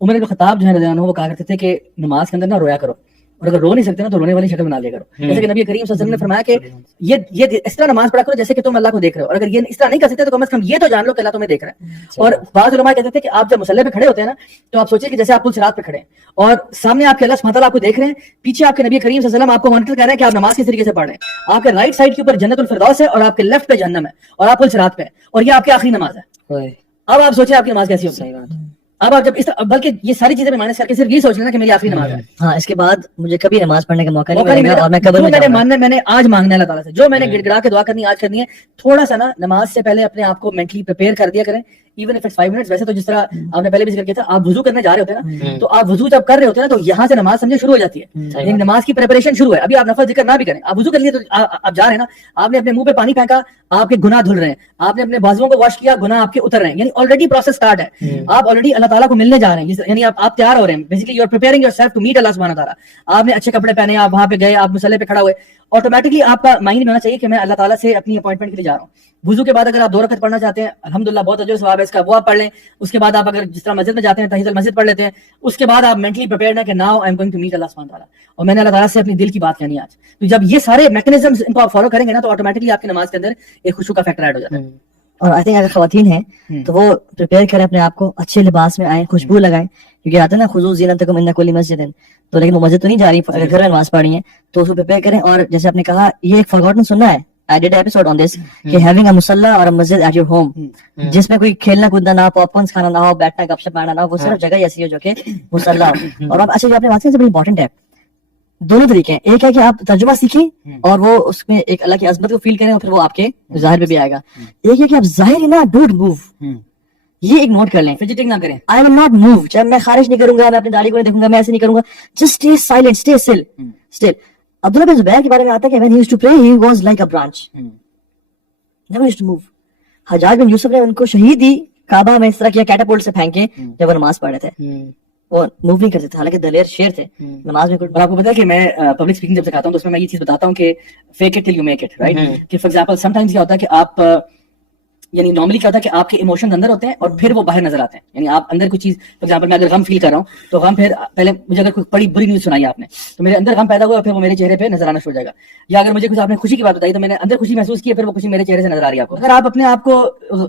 عمر بن خطاب جو ہے رضی اللہ عنہ وہ کہا کرتے تھے کہ نماز کے اندر نہ رویا کرو، اور اگر رو نہیں سکتے نا تو رونے والی شکل بنا لیا کرو. جیسے کہ نبی کریم صلی اللہ علیہ وسلم نے فرمایا کہ یہ اس طرح نماز پڑھا کرو جیسے کہ تم اللہ کو دیکھ رہے ہو، اور اگر یہ اس طرح نہیں کر سکتے تو کم از کم یہ تو جان لو کہ اللہ تمہیں دیکھ رہا ہے. اور بعض علماء کہتے تھے کہ آپ جب مصلی پہ کھڑے ہوتے ہیں نا تو آپ سوچیں کہ جیسے آپ پل صراط پہ کھڑے ہیں اور سامنے آپ کے اللہ سبحانہ تعالیٰ آپ کو دیکھ رہے ہیں، پیچھے آپ کے نبی کریم صلی اللہ علیہ وسلم آپ کو مانیٹر کر رہے ہیں کہ آپ نماز کس طریقے سے پڑھ رہے ہیں. آپ کے رائٹ سائڈ کے اوپر جنت الفردوس ہے اور آپ کے لیفٹ پہ جہنم ہے اور آپ پل صراط پہ ہے اور یہ آپ کی آخری نماز ہے. اب آپ سوچیں آپ کی نماز کیسی ہوگی. اب آپ جب اس طرح، بلکہ یہ ساری چیزیں میں مائنس کر کے صرف یہ سوچ لینا کہ میری آخری نماز ہے. ہاں اس کے بعد مجھے کبھی نماز پڑھنے کا موقع نہیں ملا اور میں قبر میں میں نے میں نے آج مانگنا ہے اللہ تعالیٰ سے، جو میں نے گڑ گڑا کے دعا کرنی آج کرنی ہے. تھوڑا سا نا نماز سے پہلے اپنے آپ کو مینٹلی پریپیئر کر دیا کریں، ایون اف اٹس 5 منٹس. ویسے تو جس طرح آپ نے پہلے بھی ذکر کیا تھا، آپ وضو کرنے جا رہے ہوتے ہیں نا تو آپ وضو جب کر رہے ہوتے ہیں نا تو یہاں سے نماز سمجھے شروع ہو جاتی ہے، یعنی نماز کی پریپریشن شروع ہے. ابھی آپ نفل ذکر نہ بھی کریں، آپ وضو کر لیے تو آپ جا رہے ہیں نا، آپ نے اپنے منہ پہ پانی پھینکا، آپ کے گناہ دھل رہے ہیں، آپ نے اپنے بازوؤں کو واش کیا، گناہ آپ کے اتر رہے ہیں، یعنی آلریڈی پروسیس سٹارٹ ہے. آپ آلریڈی اللہ تعالیٰ کو ملنے جا رہے ہیں، یعنی آپ تیار ہو رہے ہیں. Basically you are preparing yourself to meet اللہ سبحانہ تعالیٰ. آپ نے اچھے کپڑے پہنے، آپ وہاں پہ گئے، آپ مصلی پہ کھڑا ہوئے، آٹومیٹکلی آپ کا مائنڈ میں ہونا چاہیے کہ میں اللہ تعالیٰ سے اپنی اپوائنٹمنٹ کے لیے جا رہا ہوں. وضو کے بعد اگر آپ 2 رکعت پڑھنا چاہتے ہیں الحمدللہ بہت اجر ثواب ہے اس کا، وہ آپ پڑھ لیں. اس کے بعد آپ اگر جس طرح مسجد میں جاتے ہیں تحیۃ المسجد پڑھ لیتے ہیں. اس کے بعد آپ مینٹلی پریپیئرڈ ہیں کہ now I am going to meet اللہ سبحانہ تعالیٰ، اور میں نے اللہ تعالیٰ سے اپنی دل کی بات کہنی آج. تو جب یہ سارے میکنزمز ان کو آپ فالو کریں گے نا تو آٹومیٹکلی آپ کی نماز کے اندر ایک خشوع کا فیکٹر ایڈ ہو جاتا ہے. اور آئی تھنک اگر خواتین ہیں تو وہ پریپیئر کریں اپنے آپ کو، اچھے لباس میں آئیں، خوشبو لگائیں، کیونکہ آتا ہے نا خذوا زینتکم عند کل مسجد. تو لیکن وہ مسجد تو نہیں جا رہی، اگر گھر میں نماز پڑھ رہی ہیں تو اس کو پریپیئر کریں. اور جیسے آپ نے کہا یہ ایک فارگوٹن سننا ہے، I did an episode on this کہ having a musalla اور a masjid at your home جس میں کوئی کھیلنا کودنا نہ ہو، پاپ کارنس کھانا نہ ہو، بیٹھنا گپ شپ مارنا نہ ہو، وہ صرف جگہ ایسی ہو جو کہ مسلا ہو. اور اب اچھا جو آپ نے بات کی بڑی امپورٹنٹ ہے، دونوں طریقے ہیں. ایک ہے کہ آپ ترجمہ سیکھیں اور وہ اس میں ایک اللہ کی عظمت کو فیل کریں اور پھر وہ آپ کے ظاہر پہ بھی آئے گا. ایک ہے کہ آپ ظاہر نا ڈونٹ موو، یہ ایک نوٹ کر لیں، فجٹنگ نہ کریں. I will not move، جب میں خارج نہیں کروں گا، میں اپنی داڑھی کو نہیں دیکھوں گا، میں ایسے نہیں کروں گا. just stay silent، stay still. عبداللہ بن زبیر کے بارے میں آتا ہے کہ when he used to pray he was like a branch، never used to move. حجاج بن یوسف نے ان کو شہید دی کعبہ میں اس طرح کیا کیٹاپولٹ سے پھینک کے جب وہ نماز پڑھ رہے تھے، وہ موو نہیں کرتے تھے، حالانکہ دلیر شیر تھے نماز میں. اور آپ کو پتا ہے کہ میں پبلک اسپیکنگ جب سکھاتا ہوں تو اس میں یہ چیز بتاتا ہوں کہ fake it till you make it, right. کہ فار ایگزامپل سم ٹائمز کیا ہوتا ہے کہ آپ یعنی نارملی کیا ہوتا ہے کہ آپ کے ایموشنز اندر ہوتے ہیں اور پھر وہ باہر نظر آتے ہیں. یعنی آپ اندر کوئی چیز، فار ایگزامپل میں اگر غم فیل کر رہا ہوں تو غم پھر پہلے مجھے اگر کوئی بڑی بری نیوز سنائی آپ نے تو میرے اندر غم پیدا ہوا، پھر وہ میرے چہرے پہ نظر آنا شروع ہو جائے گا. یا اگر مجھے کچھ آپ نے خوشی کی بات بتائی تو میں نے اندر خوشی محسوس کی، پھر وہ خوشی میرے چہرے سے نظر آ رہی ہے آپ کو. اگر آپ اپنے آپ کو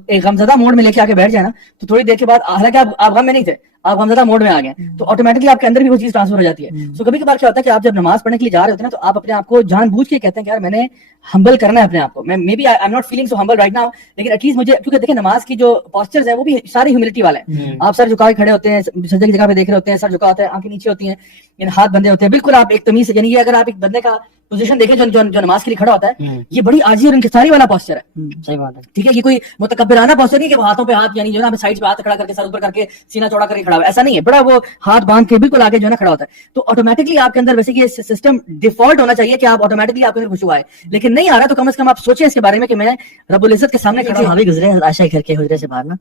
ایک غمزدہ موڈ میں لے کے آ کے بیٹھ جائیں نا تو تھوڑی دیر کے بعد، حالانکہ آپ غم میں نہیں تھے، آپ غمزدہ موڈ میں آ گئے تو آٹومیٹکلی آپ کے اندر بھی وہ چیز ٹرانسفر ہو جاتی ہے. سو کبھی کبھار کیا ہوتا ہے کہ آپ جب نماز پڑھنے کے لیے جا رہے ہوتے ہیں نا تو آپ اپنے آپ کو جان بوجھ کے کہتے ہیں کہ یار میں نے ہمبل کرنا ہے اپنے آپ کو. میں maybe I am not feeling so humble right now, لیکن ایٹ لیسٹ مجھے، کیونکہ دیکھیں نماز کی جو پوسچرز ہیں وہ بھی ساری ہیوملٹی والے ہیں. آپ سر جھکا کے کھڑے ہوتے ہیں، سجدے کی جگہ پہ دیکھ رہے ہوتے ہیں، سر جھکا ہوتا ہے، آنکھیں نیچے ہوتی ہیں، یعنی ہاتھ بندے ہوتے ہیں، بالکل آپ ایک تمیز سے. یعنی یہ اگر آپ ایک بندے کا پوزیشن دیکھیں جو نماز کے لیے کھڑا ہوتا ہے، یہ بڑی عاجزی اور انکساری والا پوسچر ہے. صحیح بات ہے، ٹھیک ہے. یہ کوئی متکبرانہ پوسچر نہیں کہ وہ ہاتھوں پہ ہاتھ، یعنی جو ہے نا سائڈ پہ ہاتھ کھڑا کر کے سر اوپر کر کے سینہ چوڑا کر کے کھڑا ہوا، ایسا نہیں ہے. بڑا وہ ہاتھ باندھ کے بالکل آگے جو ہے نا کھڑا ہوتا ہے. تو آٹومیٹکلی آپ کے اندر ویسے یہ سسٹم ڈیفالٹ ہونا چاہیے کہ آپ آٹومیٹکلی آپ کے اندر خشوع آئے، لیکن نہیں آ رہا تو کم از کم آپ سوچیں اس کے بارے میں کہ میں رب العزت کے سامنے کھڑا ہوں. ابھی گزرے عائشہ کے گھر کے حجرے سے باہر نا،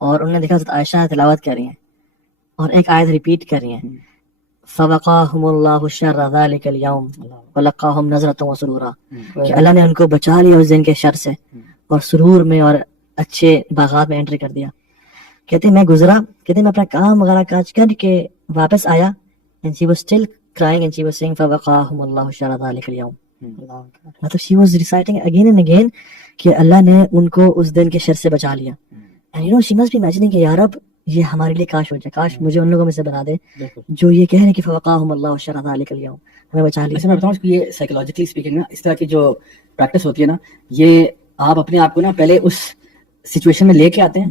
اور انہوں نے دیکھا عائشہ تلاوت کر رہی ہیں اور ایک آیت ریپیٹ کر رہی ہیں، فوقاہم اللہ شر ذلک اليوم ولقاہم نظرۃ وسرورا، کہ اللہ نے ان کو بچا لیا اس دن کے شر سے اور سرور میں اور اچھے باغات میں انٹری کر دیا. کہتے ہیں میں گزرا، کہتے ہیں میں اپنا کام وغیرہ کاج کر کے واپس آیا and she was still crying and she was saying فوقاہم اللہ شر ذلک اليوم. مطلب she was reciting again and again کہ اللہ نے ان کو اس دن کے شر سے بچا لیا. and you know she must be imagining کہ یار اب یہ ہمارے لیے کاش ہو جائے، کاش مجھے ان لوگوں میں سے بنا دے جو یہ کہہ رہے ہیں کہ فوقاہم اللہ شر ذلک اليوم، ہمیں بچا لیا. میں بتاؤں یہ سائیکولوجیکلی اسپیکنگ نا اس طرح کی جو پریکٹس ہوتی ہے نا، یہ آپ اپنے آپ کو نا پہلے اس سچویشن میں لے کے آتے ہیں،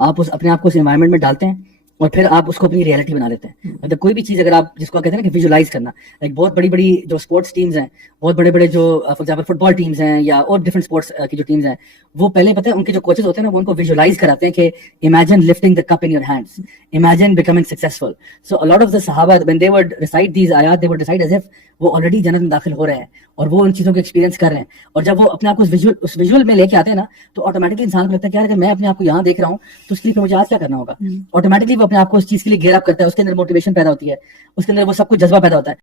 آپ اپنے آپ کو اس انوائرمنٹ میں ڈالتے ہیں اور پھر آپ اس کو اپنی ریئلٹی بنا لیتے ہیں. مطلب کوئی بھی چیز اگر آپ جس کو کہتے ہیں نا کہ ویژولائز کرنا، لائک بہت بڑی بڑی جو اسپورٹس ٹیمز ہیں، بہت بڑے بڑے جو for example football teams ہیں یا اور ڈفرنٹ اسپورٹس کی جو ٹیمز ہیں، وہ پہلے پتہ ہے ان کے جو کوچز ہوتے ہیں نا وہ ان کو ویژولائز کراتے ہیں کہ imagine lifting the cup in your hands, imagine becoming successful. So a lot of the صحابہ when they would recite these آیات they would recite as if وہ آلریڈی جنت میں داخل ہو رہے ہیں اور وہ ان چیزوں کو ایکسپیرینس کر رہے ہیں. اور جب وہ اپنے آپ کو اس ویژول میں لے کے آتے ہیں نا تو آٹومیٹکلی انسان کو لگتا ہے کہ یار اگر میں اپنے آپ کو یہاں دیکھ رہا ہوں تو اس کے لیے مجھے آج کیا کرنا ہوگا. آٹومیٹکلی وہ اپنے آپ کو اس چیز کے لیے گیئر اپ کرتا ہے، اس کے اندر موٹیویشن پیدا ہوتی ہے، اس کے اندر وہ سب کچھ جذبہ پیدا ہوتا ہے.